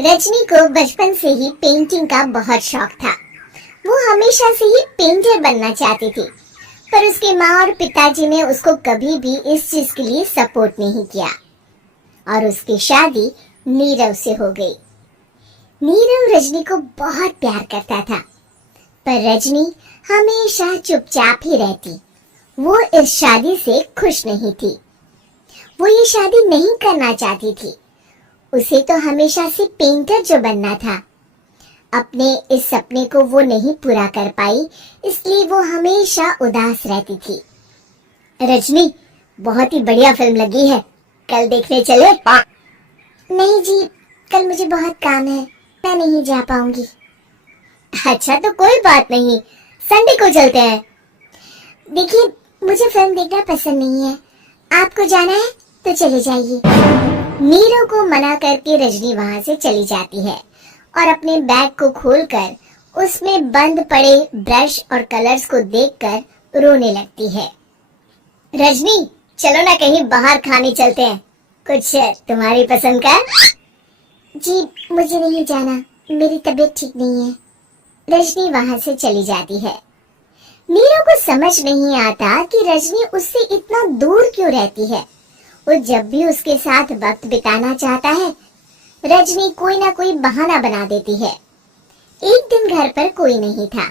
रजनी को बचपन से ही पेंटिंग का बहुत शौक था। वो हमेशा से ही पेंटर बनना चाहती थी, पर उसके माँ और पिताजी ने उसको कभी भी इस चीज के लिए सपोर्ट नहीं किया और उसकी शादी नीरव से हो गई। नीरव रजनी को बहुत प्यार करता था, पर रजनी हमेशा चुपचाप ही रहती। वो इस शादी से खुश नहीं थी। वो ये शादी नहीं करना चाहती थी। उसे तो हमेशा से पेंटर जो बनना था। अपने इस सपने को वो नहीं पूरा कर पाई, इसलिए वो हमेशा उदास रहती थी। रजनी, बहुत ही बढ़िया फिल्म लगी है, कल देखने चले? नहीं जी, कल मुझे बहुत काम है, मैं नहीं जा पाऊंगी। अच्छा तो कोई बात नहीं, संडे को चलते हैं। देखिए, मुझे फिल्म देखना पसंद नहीं है। आपको जाना है तो चले जाइए। नीरव को मना करके रजनी वहां से चली जाती है और अपने बैग को खोलकर उसमें बंद पड़े ब्रश और कलर्स को देखकर रोने लगती है। रजनी, चलो ना कहीं बाहर खाने चलते हैं, कुछ तुम्हारी पसंद का। जी, मुझे नहीं जाना, मेरी तबीयत ठीक नहीं है। रजनी वहां से चली जाती है। नीरव को समझ नहीं आता कि रजनी उससे इतना दूर क्यों रहती है। वो जब भी उसके साथ वक्त बिताना चाहता है, रजनी कोई ना कोई बहाना बना देती है। एक दिन घर पर कोई नहीं था।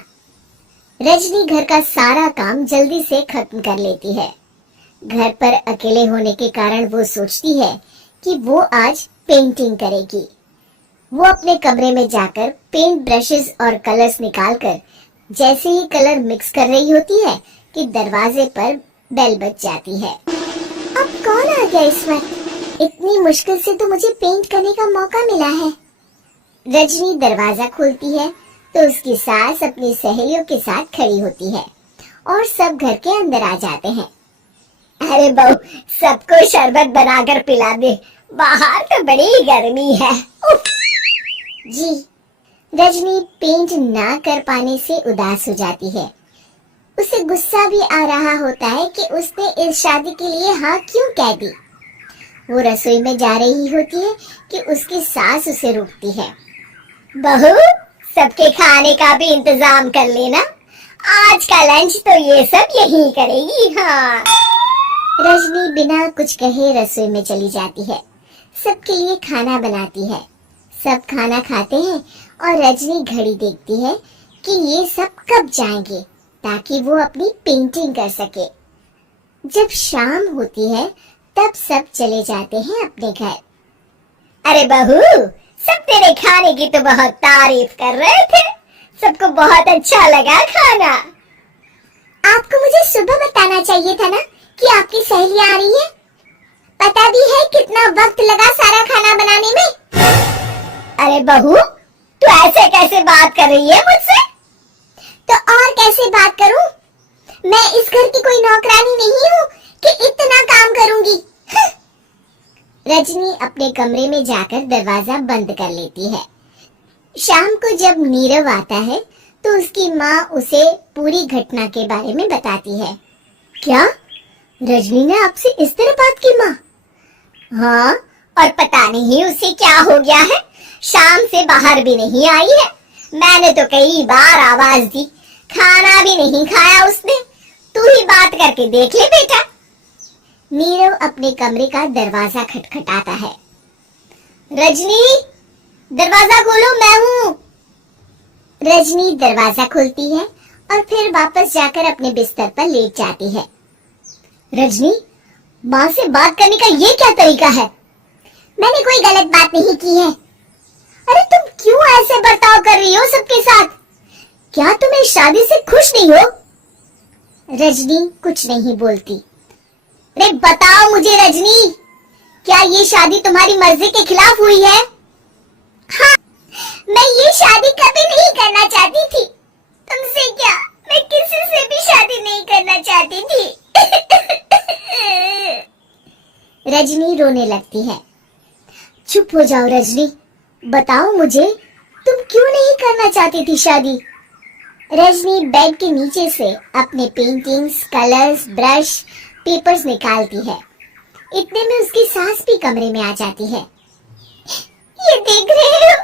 रजनी घर का सारा काम जल्दी से खत्म कर लेती है। घर पर अकेले होने के कारण वो सोचती है कि वो आज पेंटिंग करेगी। वो अपने कमरे में जाकर पेंट ब्रशेस और कलर्स निकालकर जैसे ही कलर मिक्स कर रही होती है कि दरवाजे पर बेल बज जाती है। अब कौन आ गया इस वक्त? इतनी मुश्किल से तो मुझे पेंट करने का मौका मिला है। रजनी दरवाजा खोलती है तो उसकी सास अपनी सहेलियों के साथ खड़ी होती है और सब घर के अंदर आ जाते हैं। अरे बहू, सबको शरबत बनाकर पिला दे, बाहर तो बड़ी गर्मी है। जी। रजनी पेंट ना कर पाने से उदास हो जाती है। उसे गुस्सा भी आ रहा होता है कि उसने इस शादी के लिए हाँ क्यों कह दी। वो रसोई में जा रही होती है कि उसकी सास उसे रोकती है। बहू, सबके खाने का भी इंतजाम कर लेना, आज का लंच तो ये सब यही करेगी। हाँ। रजनी बिना कुछ कहे रसोई में चली जाती है। सबके लिए खाना बनाती है। सब खाना खाते हैं और रजनी घड़ी देखती है कि ये सब कब जाएंगे ताकि वो अपनी पेंटिंग कर सके। जब शाम होती है तब सब चले जाते हैं अपने घर। अरे बहू, सब तेरे खाने की तो बहुत तारीफ कर रहे थे, सबको बहुत अच्छा लगा खाना। आपको मुझे सुबह बताना चाहिए था ना कि आपकी सहेली आ रही है। पता भी है कितना वक्त लगा सारा खाना बनाने में। अरे बहू, तू ऐसे कैसे बात कर रही है मुझसे? तो और कैसे बात करूं? मैं इस घर की कोई नौकरानी नहीं हूँ कि इतना काम करूंगी। रजनी अपने कमरे में जाकर दरवाजा बंद कर लेती है। शाम को जब नीरव आता है तो उसकी माँ उसे पूरी घटना के बारे में बताती है। क्या रजनी ने आपसे इस तरह बात की माँ? हाँ, और पता नहीं उसे क्या हो गया है, शाम से बाहर भी नहीं आई है। मैंने तो कई बार आवाज दी, खाना भी नहीं खाया उसने। तू ही बात करके देख ले बेटा। नीरव अपने कमरे का दरवाजा खटखटाता है। रजनी, दरवाजा खोलो, मैं हूँ। रजनी दरवाजा खोलती है और फिर वापस जाकर अपने बिस्तर पर लेट जाती है। रजनी, माँ से बात करने का ये क्या तरीका है? मैंने कोई गलत बात नहीं की है। अरे तुम क्यों ऐसे बर्ताव कर रही हो सबके साथ? क्या तुम इस शादी से खुश नहीं हो? रजनी कुछ नहीं बोलती। अरे बताओ मुझे रजनी, क्या ये शादी तुम्हारी मर्जी के खिलाफ हुई है? हाँ, मैं ये शादी कभी नहीं करना चाहती थी। तुमसे क्या, मैं किसी से भी शादी नहीं करना चाहती थी। रजनी रोने लगती है। चुप हो जाओ रजनी, बताओ मुझे, तुम क्यों नहीं करना चाहती थी शादी? रजनी बेड के नीचे से अपने पेंटिंग्स, कलर्स, ब्रश, पेपर्स निकालती है। इतने में उसकी सास भी कमरे में आ जाती है। ये देख रहे हो,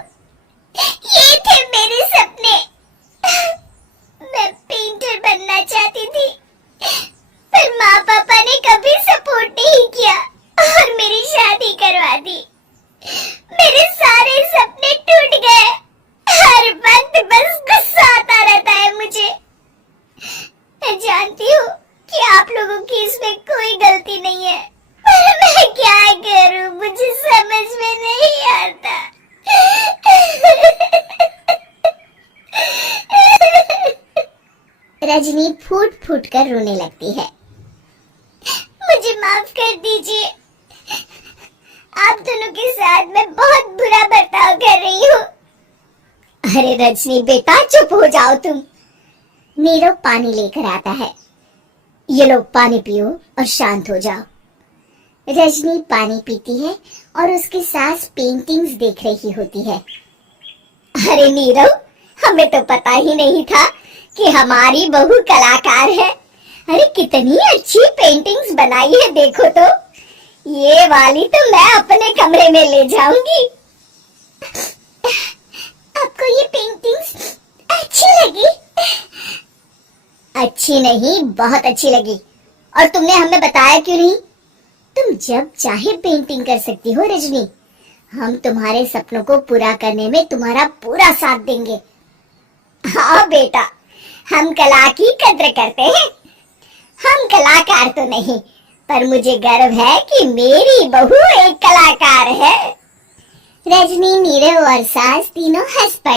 रजनी फूट फूट कर रोने लगती है। मुझे माफ कर दीजिए, आप दोनों के साथ मैं बहुत बुरा बर्ताव कर रही हूँ। अरे रजनी बेटा चुप हो जाओ तुम। नीरव पानी लेकर आता है। ये लो पानी पियो और शांत हो जाओ। रजनी पानी पीती है और उसकी सास पेंटिंग्स देख रही होती है। अरे नीरव, हमें तो पता ही नहीं था कि हमारी बहू कलाकार है। अरे कितनी अच्छी पेंटिंग्स बनाई है, देखो तो। ये वाली तो मैं अपने कमरे में ले जाऊंगी। आपको ये पेंटिंग्स अच्छी लगी? अच्छी नहीं, बहुत अच्छी लगी। और तुमने हमें बताया क्यों नहीं? तुम जब चाहे पेंटिंग कर सकती हो रजनी। हम तुम्हारे सपनों को पूरा करने में तुम्हारा पूरा साथ देंगे। हाँ बेटा, हम कला की कद्र करते हैं। हम कलाकार तो नहीं, पर मुझे गर्व है कि मेरी बहू एक कलाकार है। रजनी, नीरव और सास तीनों हंस पड़े।